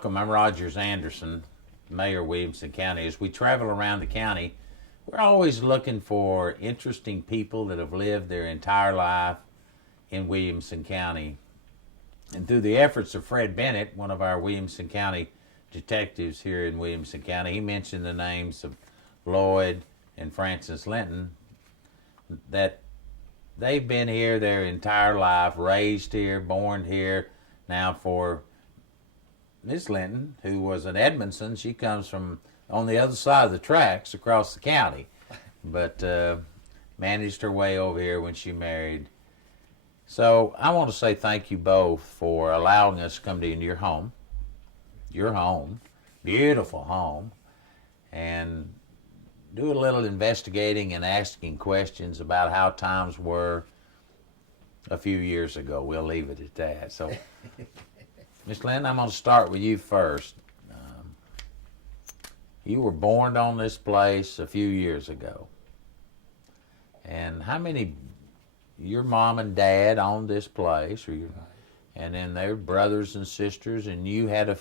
welcome. I'm Rogers Anderson, Mayor of Williamson County. As we travel around the county, we're always looking for interesting people that have lived their entire life in Williamson County. And through the efforts of Fred Bennett, one of our Williamson County detectives here in Williamson County, he mentioned the names of Lloyd and Frances Linton, that they've been here their entire life, raised here, born here. Now for Miss Linton, who was an Edmondson, she comes from on the other side of the tracks across the county, but managed her way over here when she married. So I want to say thank you both for allowing us to come to your home, beautiful home, and do a little investigating and asking questions about how times were a few years ago. We'll leave it at that. So, Miss Linton, I'm going to start with you first. You were born on this place a few years ago. And how many, your mom and dad owned this place, or and then their brothers and sisters, and you had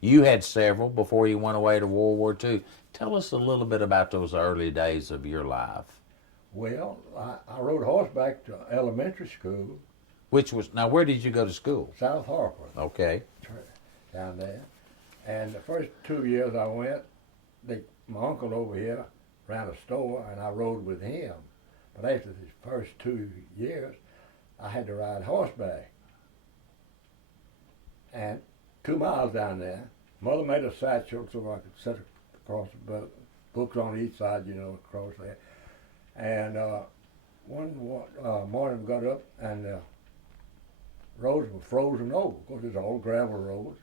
you had several before you went away to World War II. Tell us a little bit about those early days of your life. Well, I rode horseback to elementary school. Now where did you go to school? South Harper. Okay. Down there. And the first 2 years I went, my uncle over here ran a store, and I rode with him. But after the first 2 years, I had to ride horseback. And 2 miles down there, Mother made a satchel so I could sit across the book, books on each side, across there. And one morning we got up, and the roads were frozen over. Of course, it's all gravel roads,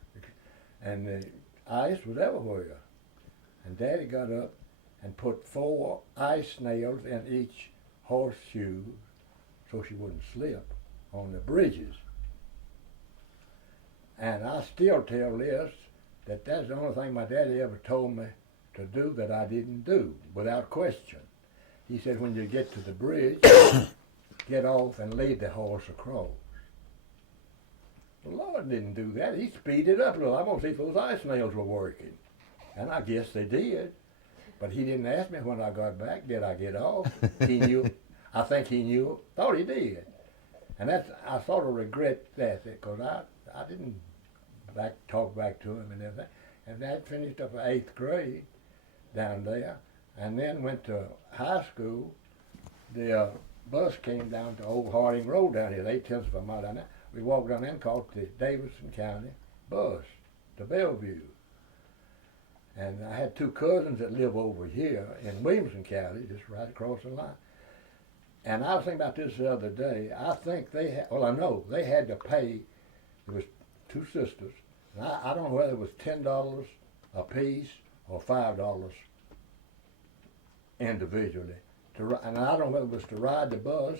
and the ice was everywhere. And Daddy got up and put 4 ice nails in each horseshoe so she wouldn't slip on the bridges. And I still tell this, that's the only thing my daddy ever told me to do that I didn't do, without question. He said, when you get to the bridge, get off and lead the horse across. The Lord didn't do that. He speeded up a little. I want to see if those ice nails were working. And I guess they did. But he didn't ask me when I got back, did I get off? He knew. I think he knew. Thought he did. And I sort of regret that, because I didn't talk back to him and everything. And Dad finished up 8th grade down there, and then went to high school. The bus came down to Old Harding Road down here, 8/10 of a mile down there. We walked down there and caught the Davidson County bus to Bellevue. And I had 2 cousins that live over here in Williamson County, just right across the line. And I was thinking about this the other day. I think I know they had to pay. There was 2 sisters. And I don't know whether it was $10 a piece or $5 individually. And I don't know whether it was to ride the bus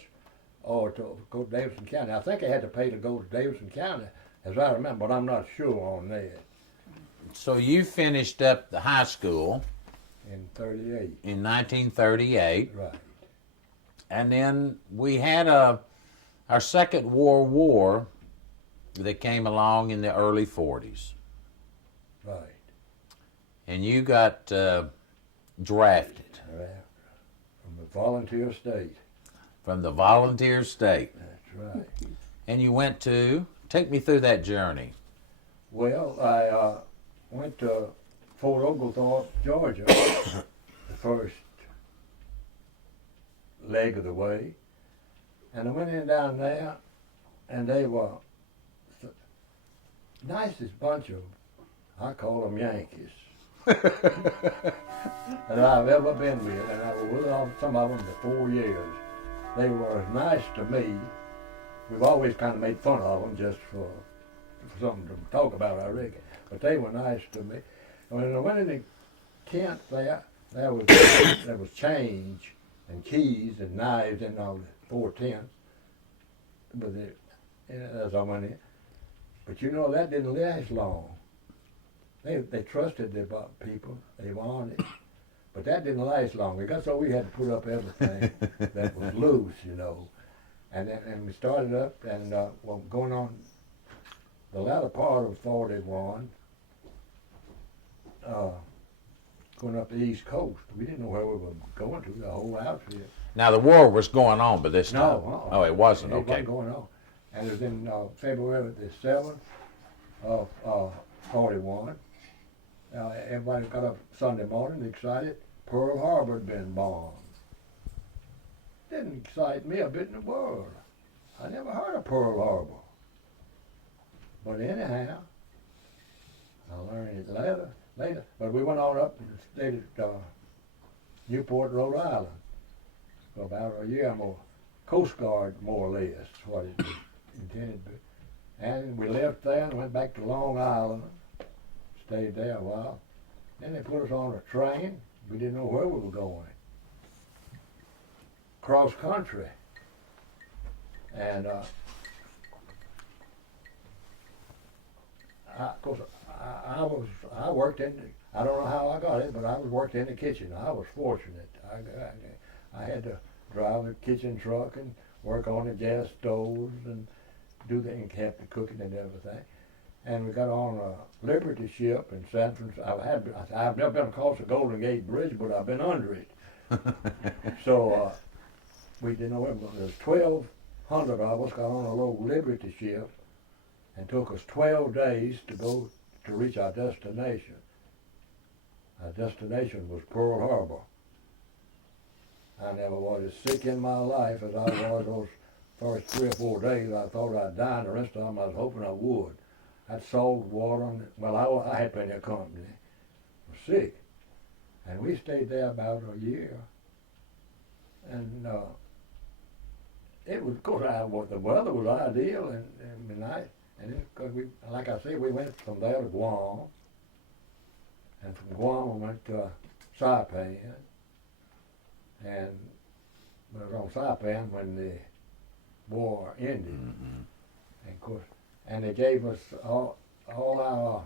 or to go to Davidson County. I think they had to pay to go to Davidson County, as I remember, but I'm not sure on that. So you finished up the high school in 38. In 1938. Right. And then we had our Second World War that came along in the early 40s. Right. And you got drafted. From the volunteer state. From the volunteer state. That's right. And you went to, take me through that journey. Well, I went to Fort Oglethorpe, Georgia, the first leg of the way. And I went in down there, and they were the nicest bunch of, I call them Yankees, that I've ever been with. And I was with some of them for 4 years. They were as nice to me. We've always kind of made fun of them just for something to talk about, I reckon. But they were nice to me. And when I went in the tent there was change and keys and knives in all the 4 tents. But as I went in. But that didn't last long. They trusted the people. They wanted. But that didn't last long. That's why we had to put up everything that was loose, And we started up, and going on the latter part of 41, going up the East Coast. We didn't know where we were going to, the whole outfit. Now the war was going on by this time. No. Oh, it wasn't. It Okay. wasn't going on. And it was in February the 7th of 41. Everybody got up Sunday morning excited. Pearl Harbor had been bombed. Didn't excite me a bit in the world. I never heard of Pearl Harbor. But anyhow, I learned it later. But we went on up and stayed at Newport, Rhode Island for about a year more. Coast Guard, more or less, what it was intended to be. And we left there and went back to Long Island, stayed there a while. Then they put us on a train. We didn't know where we were going. Cross country. And of course, I worked in, I don't know how I got it, but I worked in the kitchen. I was fortunate. I had to drive a kitchen truck and work on the gas stoves and do the and kept the cooking and everything. And we got on a Liberty ship in San Francisco. I've never been across the Golden Gate Bridge, but I've been under it. So we didn't know where. There was 1,200 of us got on a little Liberty ship, and took us 12 days to reach our destination. Our destination was Pearl Harbor. I never was as sick in my life as I was those first 3 or 4 days. I thought I'd die, and the rest of them I was hoping I would. I'd salt water, I had plenty of company. I was sick. And we stayed there about a year. And it was, of course, the weather was ideal and nice. And then, cause like I say, we went from there to Guam. And from Guam we went to Saipan. And we were on Saipan when the war ended. Mm-hmm. And of course, and they gave us all our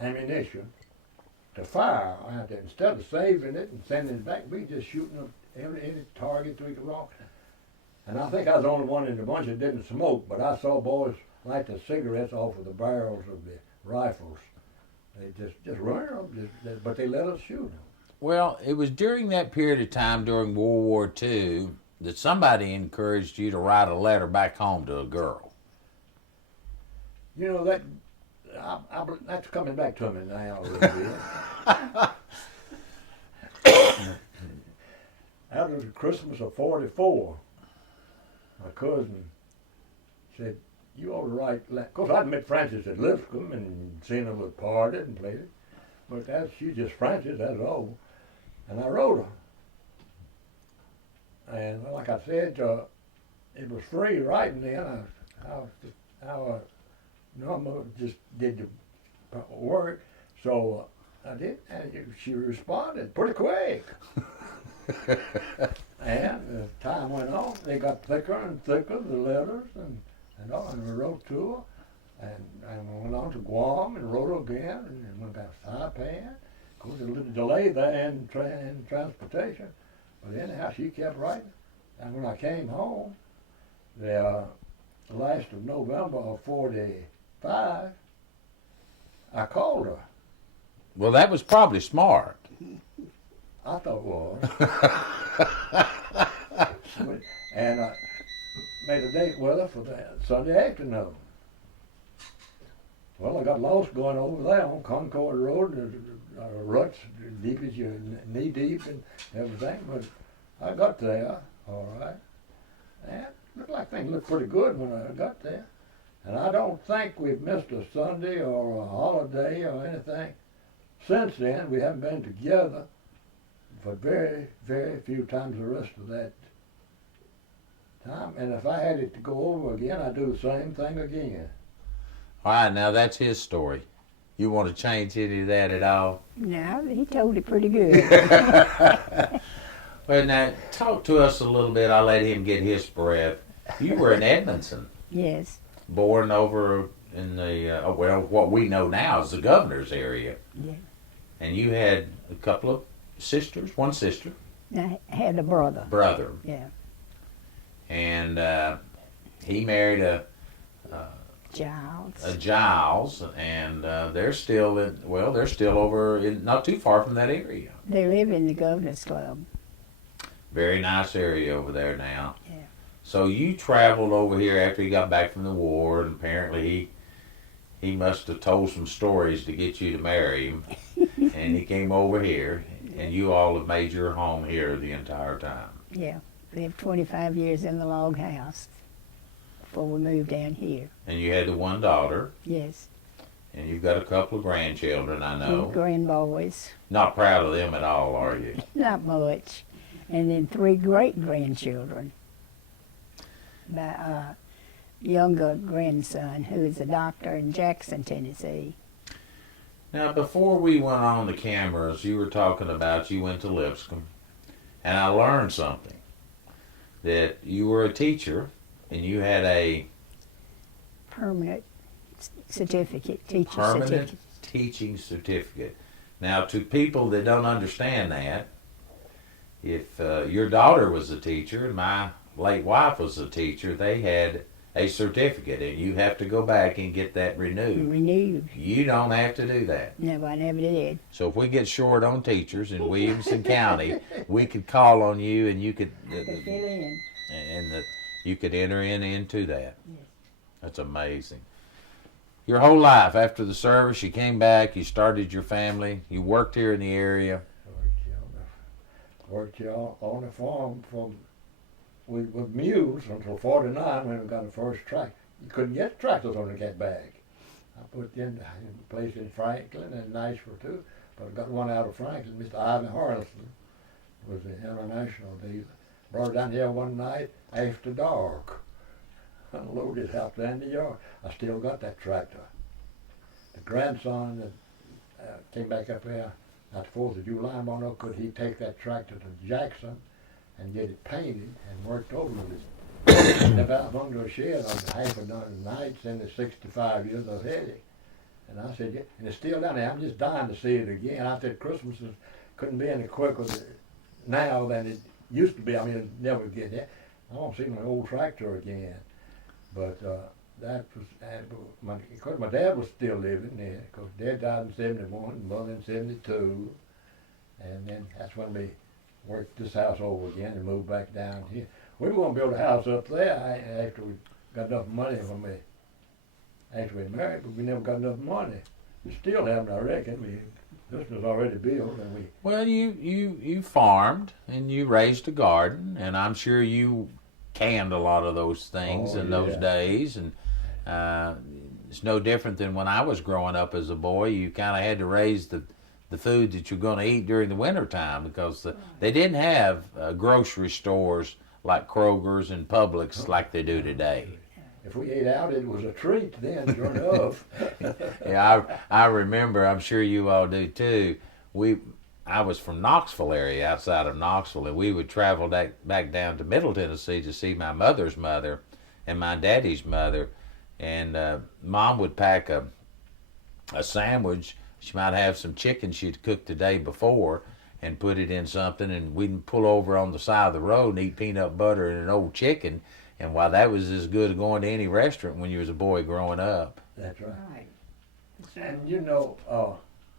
ammunition to fire. Instead of saving it and sending it back, we just shooting up any target we could rock. And I think I was the only one in the bunch that didn't smoke, but I saw boys light the cigarettes off of the barrels of the rifles. They just run them, but they let us shoot them. Well, it was during that period of time during World War II that somebody encouraged you to write a letter back home to a girl. You know, that's coming back to me now a little bit. That was Christmas of 44. My cousin said, you ought to write, of course I'd met Frances at Lipscomb and seen her with parted and played it, but she's just Frances, that's all. And I wrote her. And like I said, it was free writing then. I just did the work, so I did, and she responded pretty quick. And as time went on, they got thicker and thicker, the letters, and we wrote to her, and we went on to Guam and wrote her again, and went back to Saipan. Of course, a little delay there in transportation, but anyhow, she kept writing. And when I came home, the last of November of 45, I called her. Well, that was probably smart. I thought it was. And I made a date with her for that Sunday afternoon. Well, I got lost going over there on Concord Road. There's ruts deep as you're knee deep and everything, but I got there all right. And looked like things looked pretty good when I got there. And I don't think we've missed a Sunday or a holiday or anything since then. We haven't been together for very, very few times the rest of that time. And if I had it to go over again, I'd do the same thing again. All right, now that's his story. You want to change any of that at all? No, he told it pretty good. Well, now, talk to us a little bit. I'll let him get his breath. You were in Edmondson. Yes. Born over in the, what we know now is the governor's area. Yeah. And you had a couple of sisters, one sister. I had a brother. Brother. Yeah. And he married a Giles. Giles, and they're still they're still over not too far from that area. They live in the Governor's Club. Very nice area over there now. Yeah. So you traveled over here after you got back from the war, and apparently he must have told some stories to get you to marry him, and he came over here, and you all have made your home here the entire time. Yeah. Lived 25 years in the log house before we moved down here. And you had the one daughter, Yes. and you've got a couple of grandchildren, I know. 2 grandboys. Not proud of them at all, are you? Not much. And then 3 great-grandchildren. My younger grandson, who is a doctor in Jackson, Tennessee. Now, before we went on the cameras, you were talking about you went to Lipscomb, and I learned something, that you were a teacher, and you had a Permanent certificate, teacher permanent certificate. teaching certificate. Now, to people that don't understand that, if your daughter was a teacher and my late wife was a teacher, they had a certificate, and you have to go back and get that renewed. Renewed. You don't have to do that. No, I never did. So if we get short on teachers in Williamson County, we could call on you, and you could To fill in. you could enter into that. Yes. That's amazing. Your whole life after the service, you came back, you started your family, you worked here in the area. Worked here on the farm with mules until '49 when we got the first tractor. You couldn't get tractors on the cat bag. I put in a place in Franklin and Nashville too, but I got one out of Franklin. Mr. Ivan Harrison was the international dealer. Brought it down here one night after dark. Unloaded it out there in the yard. I still got that tractor. The grandson that came back up here at the 4th of July, Mono, could he take that tractor to Jackson and get it painted and worked over with it. Never out under a shed on half a dozen nights in the 65 years I've had it. And I said, yeah, and it's still down there. I'm just dying to see it again. I said Christmas couldn't be any quicker now than it used to be. I mean, it'd never get there. I want to see my old tractor again. But that was, of course, my dad was still living there. Because Dad died in '71 and Mother in '72. And then that's when we worked this house over again and moved back down here. We were going to build a house up there after we got enough money after we married, but we never got enough money. We still haven't, I reckon. This was already built, and we. Well, you farmed and you raised a garden, and I'm sure you canned a lot of those things in those days, and it's no different than when I was growing up as a boy. You kind of had to raise the food that you're going to eat during the winter time because they didn't have grocery stores like Kroger's and Publix like they do today. If we ate out, it was a treat then, sure enough. Yeah, I remember, I'm sure you all do too. I was from Knoxville area, outside of Knoxville, and we would travel back down to Middle Tennessee to see my mother's mother and my daddy's mother. And Mom would pack a sandwich. She might have some chicken she'd cooked the day before and put it in something, and we'd pull over on the side of the road and eat peanut butter and an old chicken. And while that was as good as going to any restaurant when you was a boy growing up. That's right. And you know,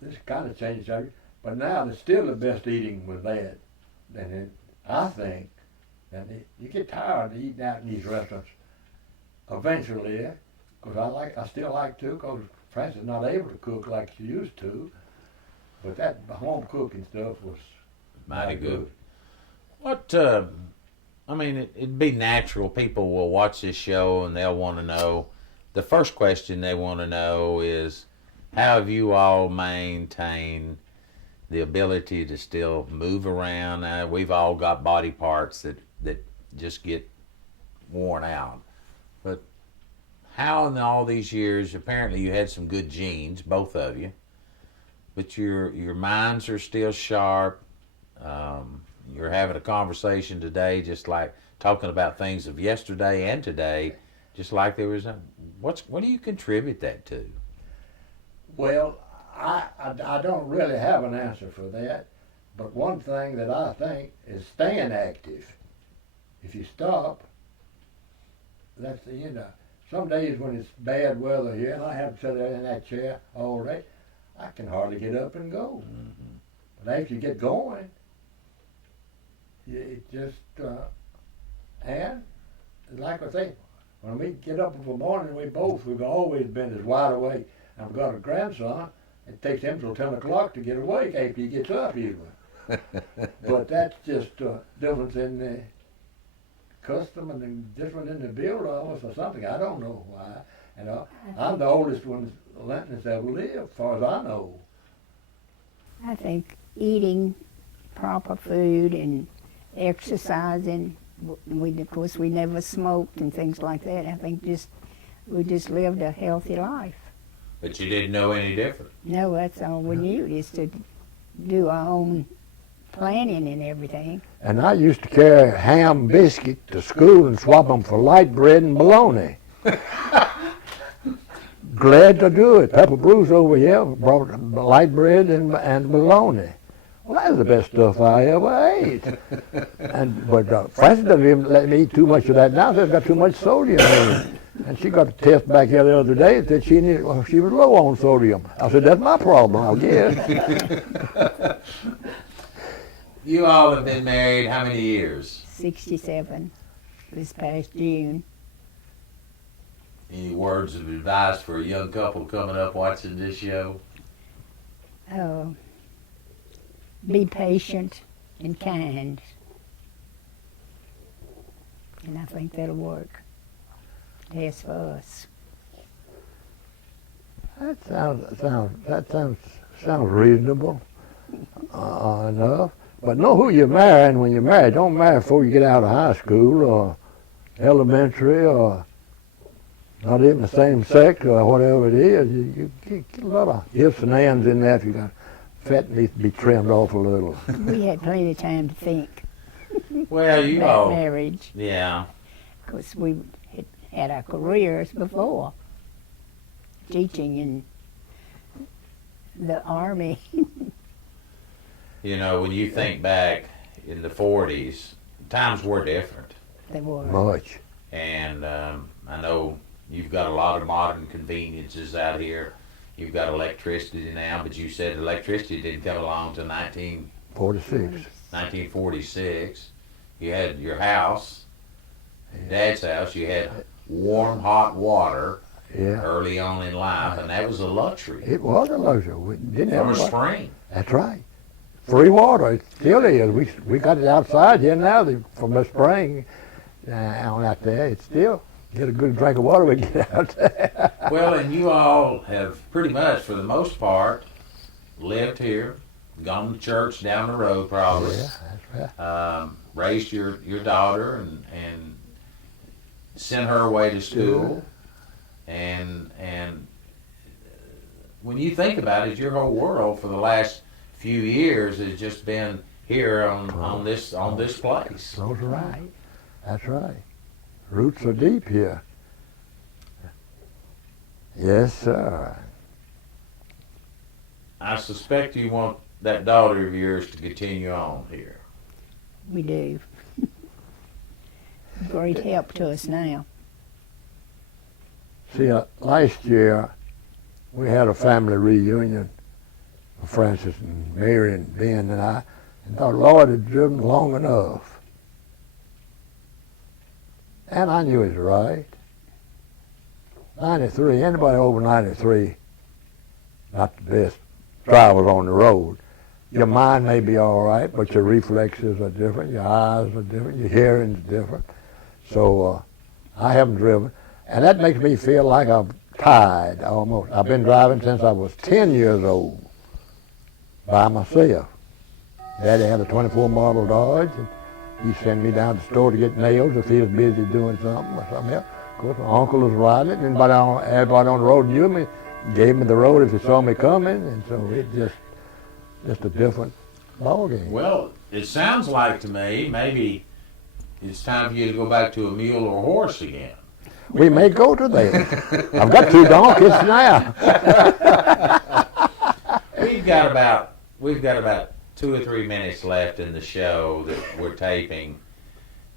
this kind of changes everything. But now it's still the best eating with that. I think, and you get tired of eating out in these restaurants eventually, because I still like to, because Frances is not able to cook like she used to. But that home cooking stuff was mighty good. What, it'd be natural. People will watch this show and they'll want to know. The first question they want to know is, how have you all maintained the ability to still move around? We've all got body parts that just get worn out. But how in all these years, apparently you had some good genes, both of you, but your minds are still sharp. You're having a conversation today, just like talking about things of yesterday and today, just like there was. What do you contribute that to? Well, I don't really have an answer for that, but one thing that I think is staying active. If you stop, that's some days when it's bad weather here and I have to sit there in that chair all day, I can hardly get up and go. Mm-hmm. But after you get going, it just, and like I say, when we get up in the morning, we've always been as wide awake. I've got a grandson. It takes him till 10 o'clock to get awake after he gets up even. But that's just a difference in the custom and the difference in the build of us or something. I don't know why. You know, I'm the oldest one Lintons ever lived, as far as I know. I think eating proper food and exercising. Of course, we never smoked and things like that. I think we just lived a healthy life. But you didn't know any different. No, that's all we knew, is to do our own planning and everything. And I used to carry ham biscuit to school and swap them for light bread and bologna. Glad to do it. Pepper Bruce over here brought light bread and bologna. Well, that's the best stuff I ever ate. But Frances doesn't even let me eat too much of that now. It's got too much sodium in it. And she got a test back here the other day that she was low on sodium. I said, that's my problem, I guess. You all have been married how many years? 67 this past June. Any words of advice for a young couple coming up watching this show? Be patient and kind. And I think that'll work. As for us. That sounds reasonable enough. But know who you're marrying when you're married. Don't marry before you get out of high school or elementary or not even the same sex or whatever it is. You get a lot of ifs and ands in that. You got fat needs to be trimmed off a little. We had plenty of time to think. Well, you about all. marriage. Yeah. Because we had our careers before, teaching in the Army. You know, when you think back in the 40s, times were different. They were. Much. And I know you've got a lot of modern conveniences out here. You've got electricity now, but you said electricity didn't come along until 1946. You had your house, Dad's house. You had warm, hot water early on in life, and that was a luxury. It was a luxury. We didn't From have a spring. That's right. Free water. It still is. We got it outside here now from the spring out there. It's still get a good drink of water we get out there. Well, and you all have pretty much, for the most part, lived here, gone to church down the road probably. Yeah, that's right. Raised your daughter and sent her away to school. And when you think about it, your whole world for the last few years has just been here on this place. Those are right. That's right. Roots are deep here. Yes, sir. I suspect you want that daughter of yours to continue on here. We do. Great help to us now. See, last year we had a family reunion. Francis and Mary and Ben and I, and thought Lloyd had driven long enough. And I knew it was right. 93, anybody over 93, not the best drivers on the road. Your mind may be all right, but your reflexes are different, your eyes are different, your hearing's different. So I haven't driven. And that makes me feel like I'm tired almost. I've been driving since I was 10 years old by myself. Daddy had a 24 model Dodge, and he'd send me down to the store to get nails if he was busy doing something or something else. Of course, my uncle was riding it, and everybody on the road knew me, gave me the road if he saw me coming, and so it just a different ballgame. Well, it sounds like to me maybe it's time for you to go back to a mule or horse again. We may go to that. I've got 2 donkeys now. We've got about 2 or 3 minutes left in the show that we're taping,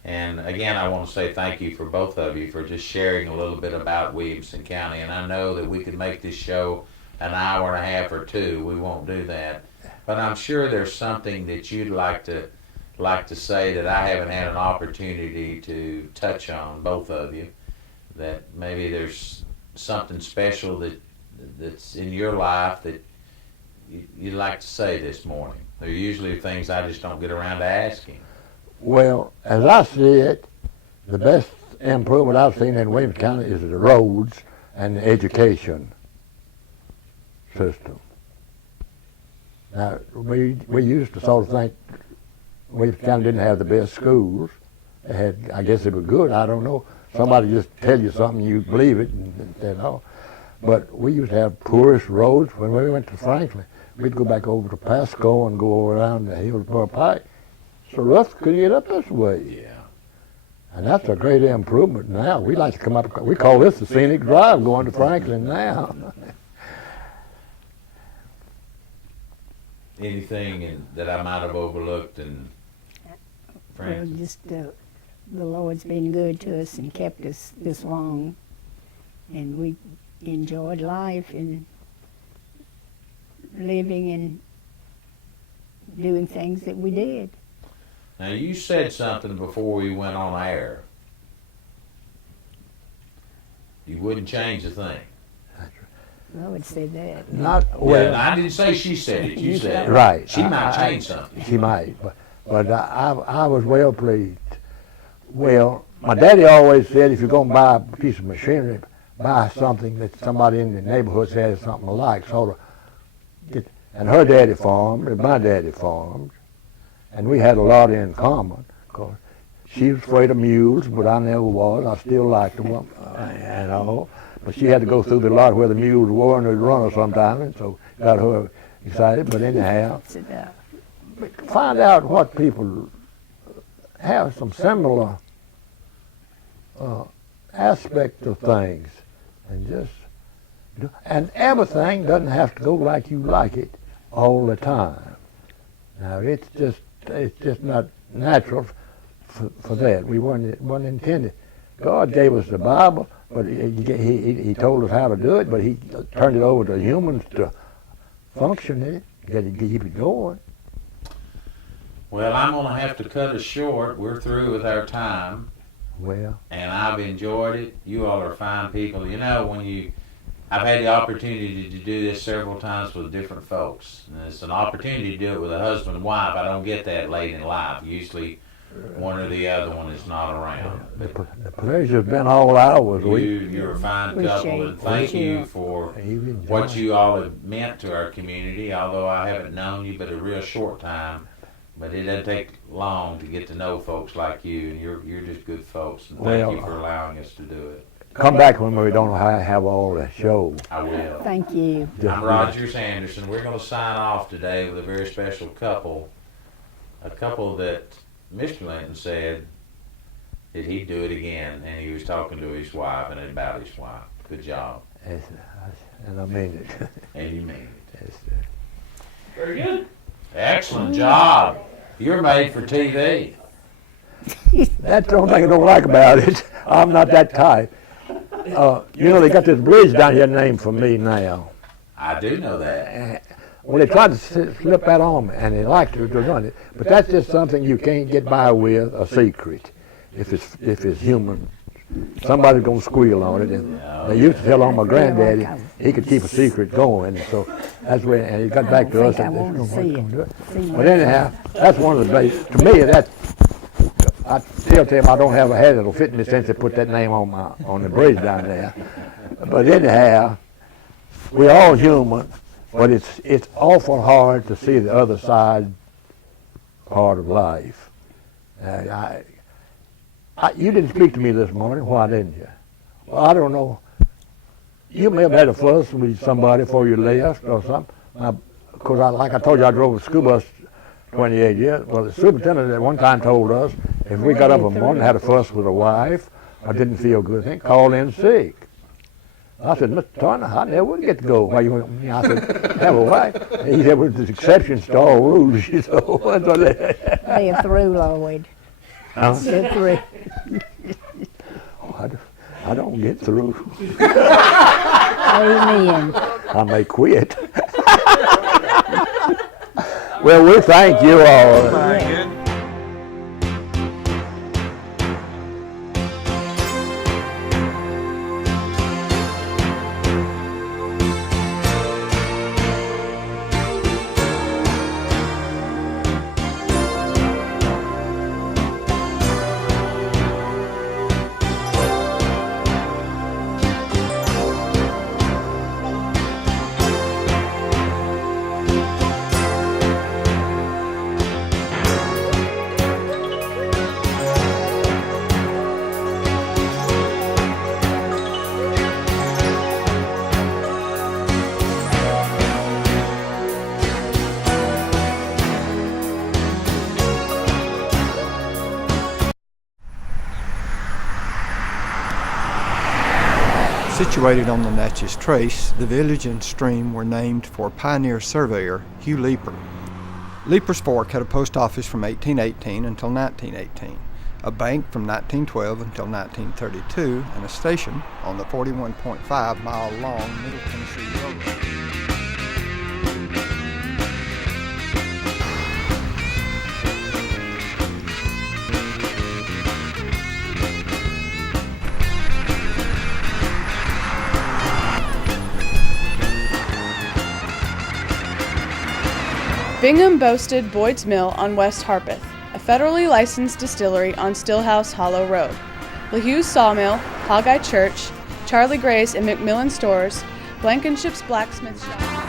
And again, I want to say thank you for both of you for just sharing a little bit about Williamson County. And I know that we could make this show an hour and a half or two. We won't do that. But I'm sure there's something that you'd like to say that I haven't had an opportunity to touch on, both of you. That maybe there's something special that's in your life that you'd like to say this morning. They're usually things I just don't get around to asking. Well, as I see it, the best improvement I've seen in Williamson County is the roads and the education system. Now, we used to sort of think Williamson County didn't have the best schools. They had, I guess it was good, I don't know. Somebody just tell you something, you believe it, and you know. But we used to have poorest roads. When we went to Franklin, we'd go back over to Pasco and go around the Hillsborough Pike. So rough couldn't get up this way. Yeah. And that's a great improvement now. We like to come up, we call this the scenic drive going to Franklin now. Anything that I might have overlooked and Well, just the Lord's been good to us and kept us this long, and we enjoyed life and living and doing things that we did. Now you said something before we went on air. You wouldn't change a thing. I would say that. Not well. Yeah, I didn't say she said it. You said it. Right. She might change something. She might, but I was well pleased. Well, my daddy always said if you're going to buy a piece of machinery, buy something that somebody in the neighborhood has something like. Sort of. And her daddy farmed, and my daddy farmed, and we had a lot in common. Cause she was afraid of mules, but I never was. I still liked them, you know. But she had to go through the lot where the mules were, and they'd run her sometimes, and so got her excited. But anyhow, find out what people have, some similar aspects of things, and just, and everything doesn't have to go like you like it all the time. Now it's just not natural for that. We weren't intended. God gave us the Bible, but he told us how to do it, but he turned it over to humans to function it, keep it going. Well, I'm going to have to cut it short. We're through with our time. Well. And I've enjoyed it. You all are fine people. You know, I've had the opportunity to do this several times with different folks. And it's an opportunity to do it with a husband and wife. I don't get that late in life. Usually one or the other one is not around. The pleasure's been all ours. You're a fine couple, and thank you for what you all have meant to our community, although I haven't known you but a real short time. But it doesn't take long to get to know folks like you, and you're just good folks, and thank you for allowing us to do it. Come back when we don't have all the show. I will. Thank you. I'm Rogers Anderson. We're going to sign off today with a very special couple, a couple that Mr. Linton said that he'd do it again, and he was talking to his wife and about his wife. Good job. And I mean it. And you mean it. Very good. Excellent job. You're made for TV. That's the only thing I don't like about it. I'm not that type. You know, they got this bridge down here named for me now. I do know that. Well, they tried to slip that on me, and they like to run it. But that's just something you can't get by with, a secret. If it's human, somebody's gonna squeal on it. And they used to tell on my granddaddy he could keep a secret going. And so that's when, and he got back to us. I want to see it. But anyhow, that's one of the base. To me, that I still tell him I don't have a hat that'll fit me since they put that name on the bridge down there. But anyhow, we're all human, but it's awful hard to see the other side part of life. You didn't speak to me this morning. Why didn't you? Well, I don't know. You may have had a fuss with somebody before you left or something. Because like I told you, I drove a school bus 28 years. Well, the superintendent at one time told us if we got up in the morning and had a fuss with a wife or didn't feel good, call in sick. I said, Mr. Turner, I never would get to go. Why you want me? I said, have a wife. He said, well, there's exceptions to all rules, you know. They're through, Lloyd. Get through. I don't get through. Amen. I may quit. Well, we thank you all. Situated on the Natchez Trace, the village and stream were named for pioneer surveyor Hugh Leeper. Leeper's Fork had a post office from 1818 until 1918, a bank from 1912 until 1932, and a station on the 41.5-mile-long Middle Tennessee Railroad. Bingham boasted Boyd's Mill on West Harpeth, a federally licensed distillery on Stillhouse Hollow Road, LaHue's Sawmill, Hogeye Church, Charlie Gray's and McMillan Stores, Blankenship's Blacksmith Shop.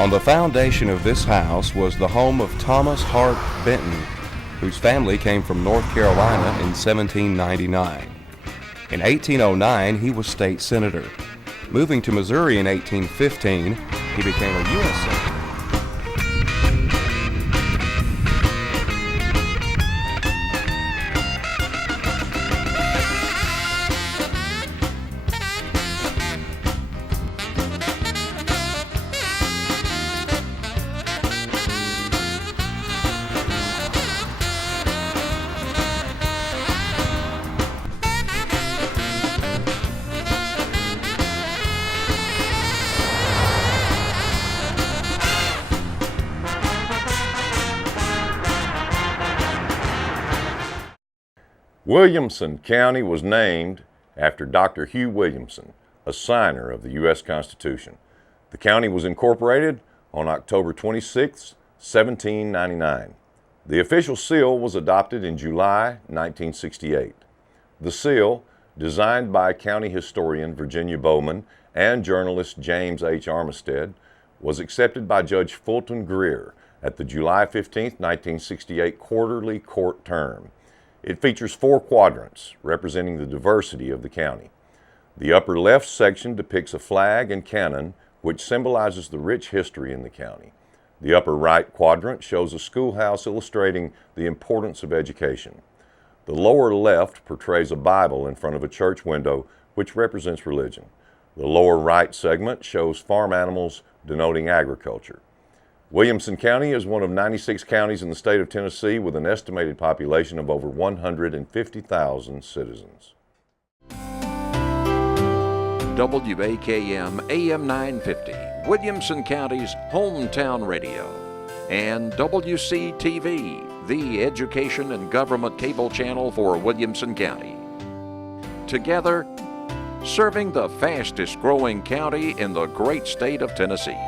On the foundation of this house was the home of Thomas Hart Benton, whose family came from North Carolina in 1799. In 1809, he was state senator. Moving to Missouri in 1815, he became a U.S. senator. Williamson County was named after Dr. Hugh Williamson, a signer of the U.S. Constitution. The county was incorporated on October 26, 1799. The official seal was adopted in July 1968. The seal, designed by county historian Virginia Bowman and journalist James H. Armistead, was accepted by Judge Fulton Greer at the July 15, 1968 quarterly court term. It features 4 quadrants representing the diversity of the county. The upper left section depicts a flag and cannon which symbolizes the rich history in the county. The upper right quadrant shows a schoolhouse illustrating the importance of education. The lower left portrays a Bible in front of a church window which represents religion. The lower right segment shows farm animals denoting agriculture. Williamson County is one of 96 counties in the state of Tennessee with an estimated population of over 150,000 citizens. WAKM AM 950, Williamson County's hometown radio, and WCTV, the education and government cable channel for Williamson County. Together, serving the fastest growing county in the great state of Tennessee.